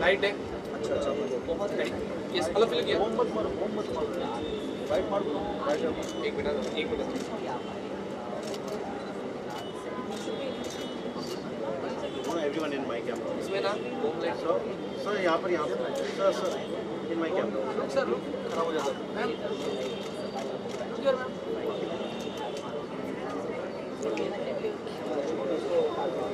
Light है बहुत yes अलग फिल किया एक minute Everyone in my camera. इसमें ना होम लाइट Sir, यहाँ पर sir, in my camera. Sir रुक खराब हो जाता है मैम रुक यार ma'am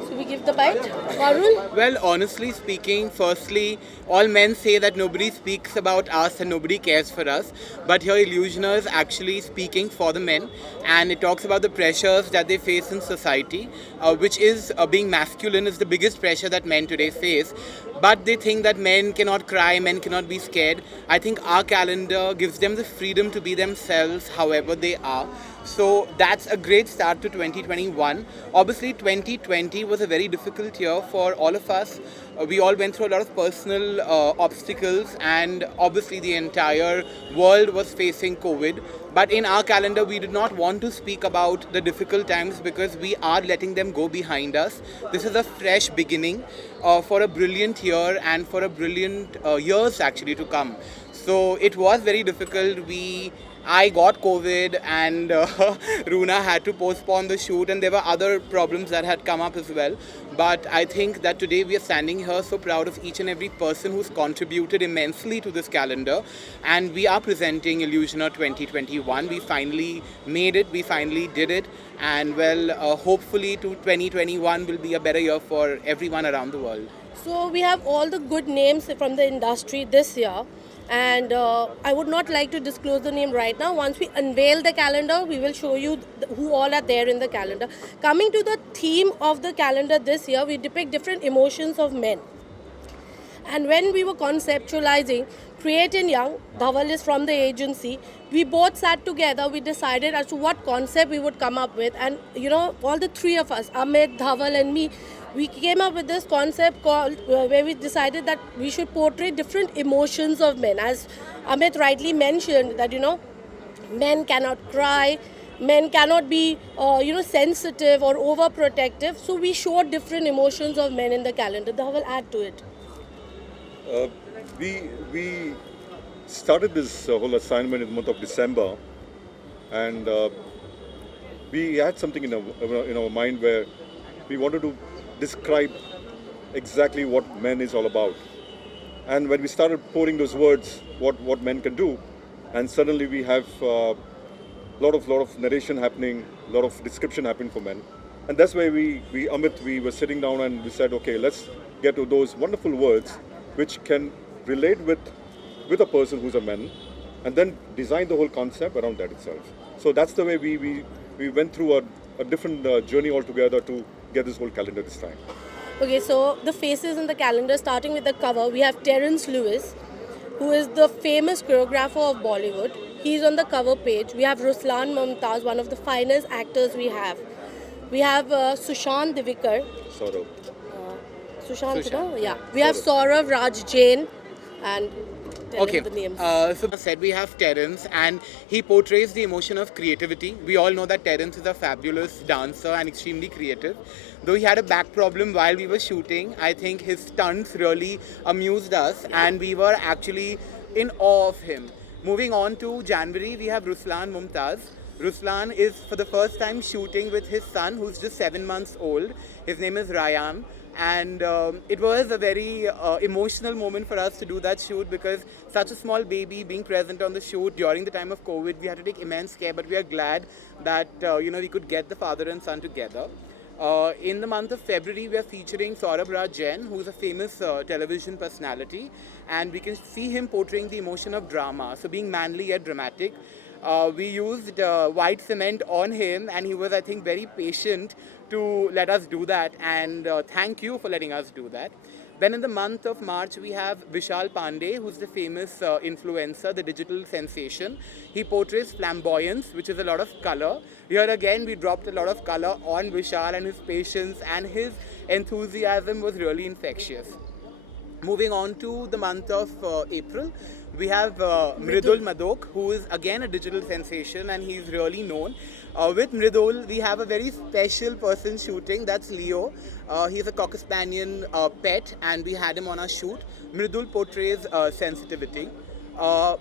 So we give the bite. Varun? Well, honestly speaking, firstly, all men say that nobody speaks about us and nobody cares for us. But here, Illusioner is actually speaking for the men, and it talks about the pressures that they face in society, which is being masculine is the biggest pressure that men today face. But they think that men cannot cry, men cannot be scared. I think our calendar gives them the freedom to be themselves however they are. So that's a great start to 2021. Obviously, 2020 was a very difficult year for all of us. We all went through a lot of personal obstacles, and obviously, the entire world was facing COVID. But in our calendar, we did not want to speak about the difficult times because we are letting them go behind us. This is a fresh beginning for a brilliant year and for a brilliant years actually to come. So it was very difficult. I got COVID and Runa had to postpone the shoot, and there were other problems that had come up as well. But I think that today we are standing here so proud of each and every person who's contributed immensely to this calendar, and we are presenting Illusioner 2021. We finally made it, we finally did it, and well, hopefully to 2021 will be a better year for everyone around the world. So we have all the good names from the industry this year. And I would not like to disclose the name right now. Once we unveil the calendar, we will show you who all are there in the calendar. Coming to the theme of the calendar this year, we depict different emotions of men. And when we were conceptualizing Create in Young, Dhaval is from the agency, we both sat together, we decided as to what concept we would come up with. And you know, all the three of us, Amit, Dhaval and me, we came up with this concept called where we decided that we should portray different emotions of men. As Amit rightly mentioned that, you know, men cannot cry, men cannot be sensitive or overprotective. So we showed different emotions of men in the calendar. Dhaval, add to it. We started this whole assignment in the month of December, and we had something in our mind where we wanted to describe exactly what men is all about. And when we started pouring those words, what men can do, and suddenly we have a lot of narration happening, a lot of description happening for men. And that's why Amit, we were sitting down and we said, okay, let's get to those wonderful words which can relate with a person who's a man, and then design the whole concept around that itself. So that's the way we went through a different journey altogether to get this whole calendar this time. Okay, so the faces in the calendar, starting with the cover, we have Terence Lewis, who is the famous choreographer of Bollywood. He's on the cover page. We have Ruslan Mumtaz, one of the finest actors we have. We have Sushant Divgikar. Saurav. Sushant, no? Yeah. We have Saurav Raj Jain, and tell him the names. So I said we have Terence, and he portrays the emotion of creativity. We all know that Terence is a fabulous dancer and extremely creative. Though he had a back problem while we were shooting, I think his stunts really amused us, and we were actually in awe of him. Moving on to January, we have Ruslan Mumtaz. Ruslan is for the first time shooting with his son, who's just 7 months old. His name is Ryan. And it was a very emotional moment for us to do that shoot, because such a small baby being present on the shoot during the time of COVID, we had to take immense care, but we are glad that we could get the father and son together. In the month of February, we are featuring Saurabh Raj Jain, who is a famous television personality, and we can see him portraying the emotion of drama, so being manly yet dramatic. We used white cement on him, and he was, I think, very patient to let us do that, and thank you for letting us do that. Then in the month of March, we have Vishal Pandey, who's the famous influencer, the digital sensation. He portrays flamboyance, which is a lot of color. Here again, we dropped a lot of color on Vishal, and his patience and his enthusiasm was really infectious. Moving on to the month of April, we have Mridul Madok, who is again a digital sensation, and he's really known. With Mridul, we have a very special person shooting, that's Leo. He's a Cocker Spaniel pet, and we had him on our shoot. Mridul portrays sensitivity.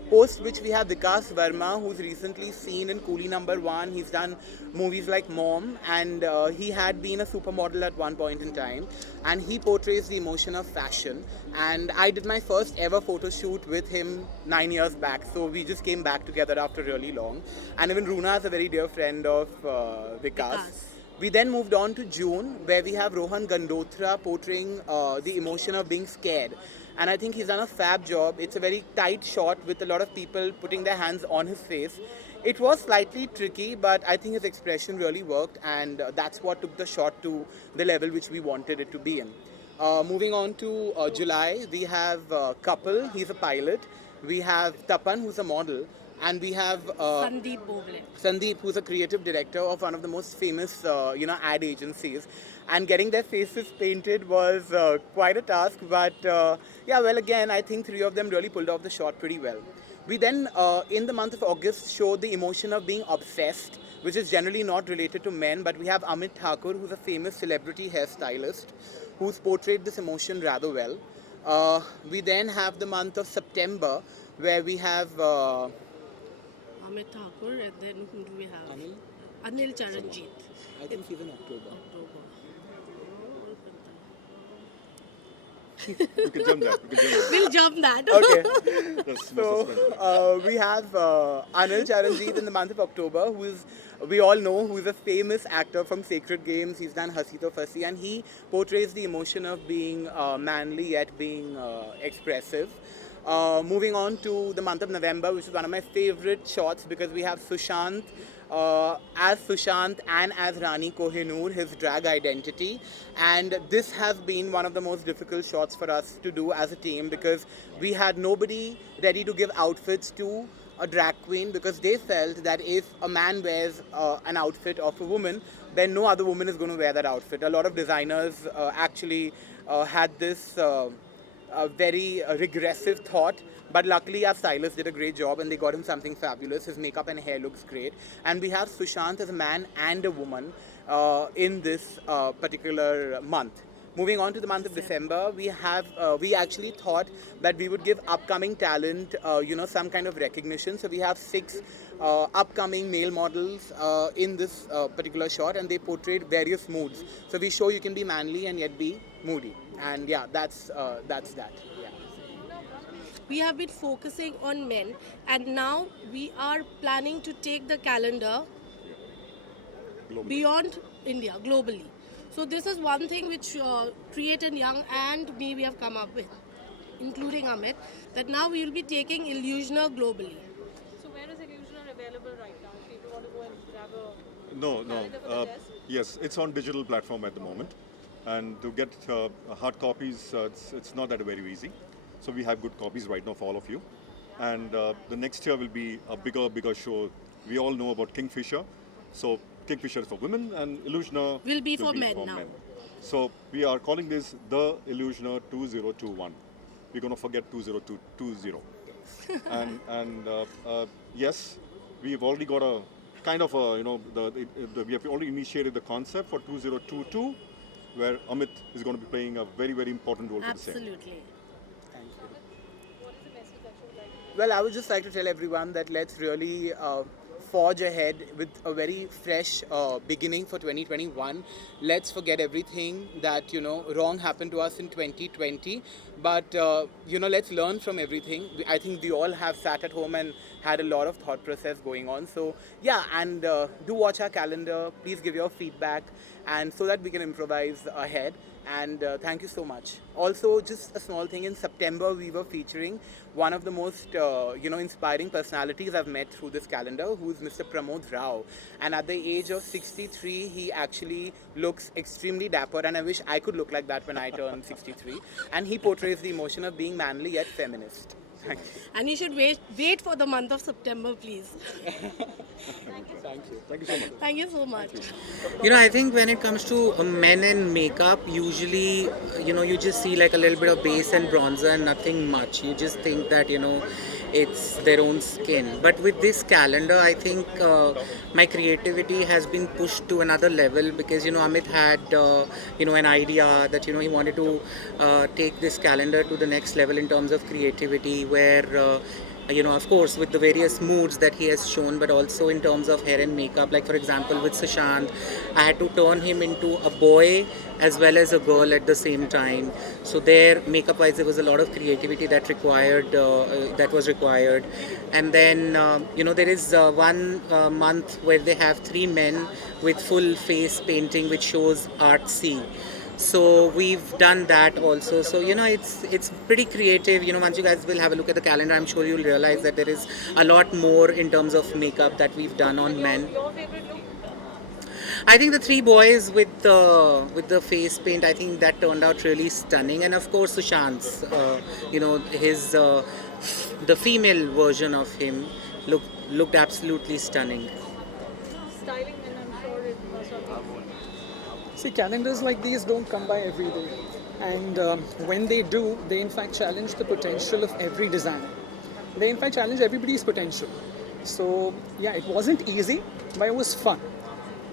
Post which we have Vikas Verma, who's recently seen in Coolie Number One. He's done movies like Mom, and he had been a supermodel at one point in time. And he portrays the emotion of fashion. And I did my first ever photo shoot with him 9 years back. So we just came back together after really long. And even Runa is a very dear friend of Vikas. We then moved on to June, where we have Rohan Gandotra portraying the emotion of being scared. And I think he's done a fab job. It's a very tight shot with a lot of people putting their hands on his face. It was slightly tricky, but I think his expression really worked, and that's what took the shot to the level which we wanted it to be in. Moving on to July, we have Couple, he's a pilot. We have Tapan, who's a model. And we have Sandeep, who's a creative director of one of the most famous, ad agencies. And getting their faces painted was quite a task. But again, I think three of them really pulled off the shot pretty well. We then, in the month of August, showed the emotion of being obsessed, which is generally not related to men. But we have Amit Thakur, who's a famous celebrity hairstylist, who's portrayed this emotion rather well. We then have the month of September, where we have Amit Thakur, and then who do we have? Anil Charanjit. I think he's in October. You can jump that. We'll jump that. Okay. That's So we have Anil Charanjit in the month of October, we all know, who is a famous actor from Sacred Games. He's done Hasi To Fasi, and he portrays the emotion of being manly yet being expressive. Moving on to the month of November, which is one of my favorite shots because we have Sushant as Sushant and as Rani Kohinoor, his drag identity. And this has been one of the most difficult shots for us to do as a team because we had nobody ready to give outfits to a drag queen because they felt that if a man wears an outfit of a woman, then no other woman is going to wear that outfit. A lot of designers actually had this very regressive thought, but luckily our stylist did a great job and they got him something fabulous. His makeup and hair looks great, and we have Sushant as a man and a woman in this particular month. Moving on to the month of December, we actually thought that we would give upcoming talent some kind of recognition. So we have 6 upcoming male models in this particular shot, and they portrayed various moods. So we show you can be manly and yet be moody, and yeah, that's that. Yeah. We have been focusing on men, and now we are planning to take the calendar beyond India, globally. So this is one thing which Create and Young and me we have come up with, including Amit, that now we will be taking Illusioner globally. So where is Illusioner available right now? If people want to go and grab a No. calendar for the desk? Yes, it's on digital platform at the moment. And to get hard copies, it's not that very easy. So we have good copies right now for all of you. And the next year will be a bigger show. We all know about Kingfisher. So Kingfisher is for women and Illusioner Will be for men now. So we are calling this the Illusioner 2021. We're going to forget 2020. and yes, we've already got a kind of a, we have already initiated the concept for 2022, where Amit is going to be playing a very, very important role for the same. Absolutely. Thank you. What is the message that you would like to Well, I would just like to tell everyone that let's really forge ahead with a very fresh beginning for 2021. Let's forget everything that wrong happened to us in 2020, but let's learn from everything. I think we all have sat at home and had a lot of thought process going on. So yeah, and do watch our calendar. Please give your feedback, and so that we can improvise ahead. And thank you so much. Also, just a small thing, in September we were featuring one of the most inspiring personalities I've met through this calendar, who is Mr. Pramod Rao. And at the age of 63, he actually looks extremely dapper, and I wish I could look like that when I turn 63. And he portrays the emotion of being manly yet feminist. Thank you. And you should wait for the month of September, please. Thank you so much. Thank you so much. I think when it comes to men and makeup, usually, you just see like a little bit of base and bronzer and nothing much. You just think that, it's their own skin. But with this calendar, I think my creativity has been pushed to another level because Amit had an idea that he wanted to take this calendar to the next level in terms of creativity, where of course, with the various moods that he has shown, but also in terms of hair and makeup. Like, for example, with Sushant, I had to turn him into a boy as well as a girl at the same time. So there, makeup-wise, there was a lot of creativity that was required. And then, there is one month where they have 3 men with full face painting, which shows artsy. So we've done that also. So it's pretty creative. Once you guys will have a look at the calendar, I'm sure you'll realize that there is a lot more in terms of makeup that we've done on men. Your favorite look? I think the 3 boys with the face paint, I think that turned out really stunning. And of course Sushant's, his the female version of him looked absolutely stunning. Styling, and I'm sure it must have been. See, calendars like these don't come by every day. And when they do, they in fact challenge the potential of every designer. They in fact challenge everybody's potential. So, yeah, it wasn't easy, but it was fun.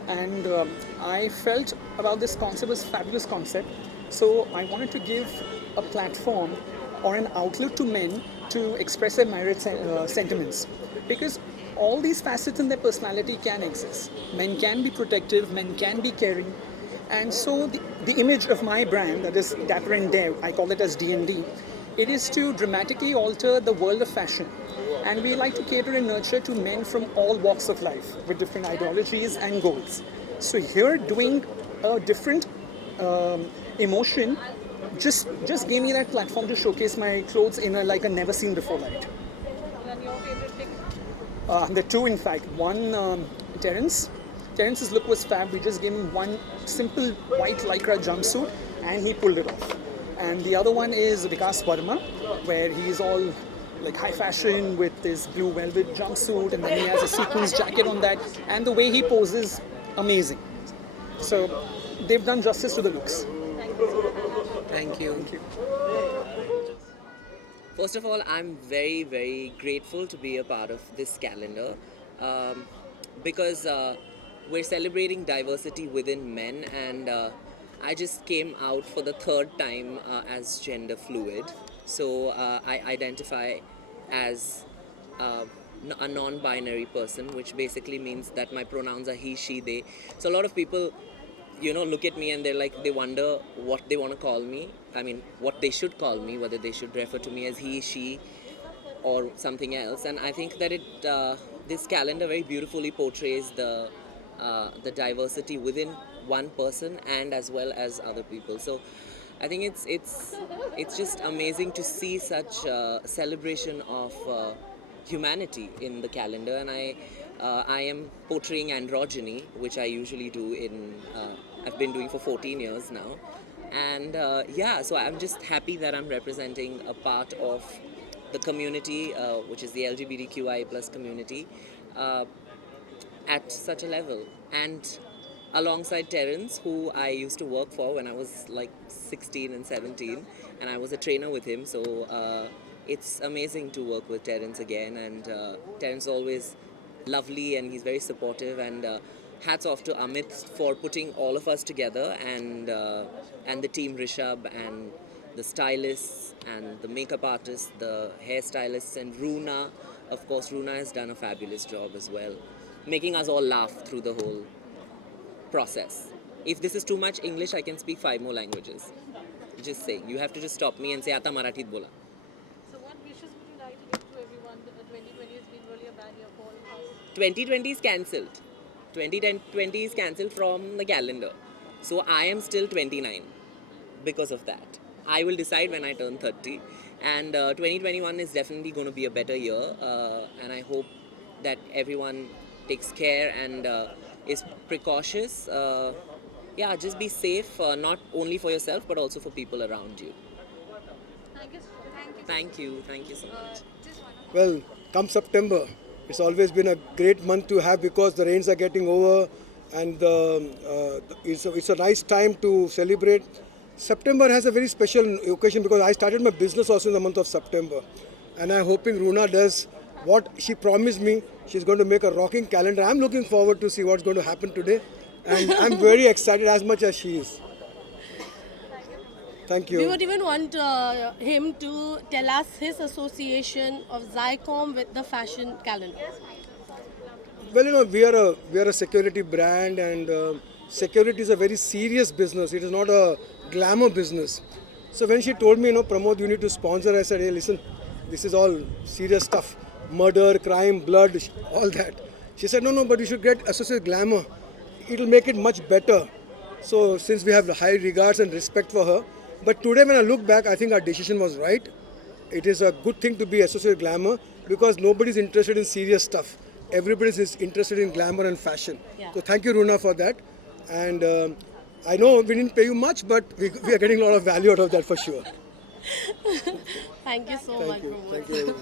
And I felt about this concept was a fabulous concept. So I wanted to give a platform or an outlet to men to express their myriad sentiments. Because all these facets in their personality can exist. Men can be protective, men can be caring. And so the image of my brand, that is Dapper and Dare, I call it as D&D, it is to dramatically alter the world of fashion. And we like to cater and nurture to men from all walks of life with different ideologies and goals. So here, doing a different emotion just gave me that platform to showcase my clothes in a never seen before light. And your favorite pick? There are 2 in fact. One, Terence. Terence's look was fab. We just gave him one simple white lycra jumpsuit and he pulled it off. And the other one is Vikas Verma, where he's all like high fashion with this blue velvet jumpsuit, and then he has a sequins jacket on that, and the way he poses, amazing. So they've done justice to the looks. Thank you. Thank you. First of all, I'm very, very grateful to be a part of this calendar because we're celebrating diversity within men, and I just came out for the 3rd time as gender fluid. So I identify as a non-binary person, which basically means that my pronouns are he, she, they. So a lot of people, look at me and they wonder what they want to call me. I mean, what they should call me, whether they should refer to me as he, she, or something else. And I think that this calendar very beautifully portrays the diversity within one person and as well as other people. So I think it's just amazing to see such celebration of humanity in the calendar, and I am portraying androgyny, which I usually do I've been doing for 14 years now, and so I'm just happy that I'm representing a part of the community, which is the LGBTQI plus community, at such a level. And alongside Terence, who I used to work for when I was like 16 and 17, and I was a trainer with him, so it's amazing to work with Terence again. And Terence is always lovely and he's very supportive, and hats off to Amit for putting all of us together, and the team Rishabh, and the stylists and the makeup artists, the hairstylists, and Runa. Of course, Runa has done a fabulous job as well, making us all laugh through the whole process. If this is too much English, I can speak 5 more languages. Just saying. You have to just stop me and say, Ata Marathit bola. So what wishes would you like to give to everyone? 2020 has been really a bad year for all of us. 2020 is cancelled. 2020 is cancelled from the calendar. So I am still 29 because of that. I will decide when I turn 30. And 2021 is definitely going to be a better year. And I hope that everyone takes care and is precautious. Just be safe, not only for yourself but also for people around you. Thank you. Thank you so much. Well, come September, it's always been a great month to have because the rains are getting over, and it's a nice time to celebrate. September has a very special occasion because I started my business also in the month of September, and I'm hoping Runa does what she promised me. She's going to make a rocking calendar. I'm looking forward to see what's going to happen today, and I'm very excited as much as she is. Thank you. We would even want him to tell us his association of Zycom with the fashion calendar. Well, we are a security brand, and security is a very serious business. It is not a glamour business. So when she told me, Pramod, you need to sponsor, I said, hey, listen, this is all serious stuff. Murder, crime, blood, all that. She said, no, but you should get associated glamour. It will make it much better. So since we have high regards and respect for her, but today when I look back, I think our decision was right. It is a good thing to be associated glamour because nobody's interested in serious stuff. Everybody is interested in glamour and fashion. Yeah. So thank you, Runa, for that. And I know we didn't pay you much, but we are getting a lot of value out of that for sure. Thank you so much, Pramod. Thank you.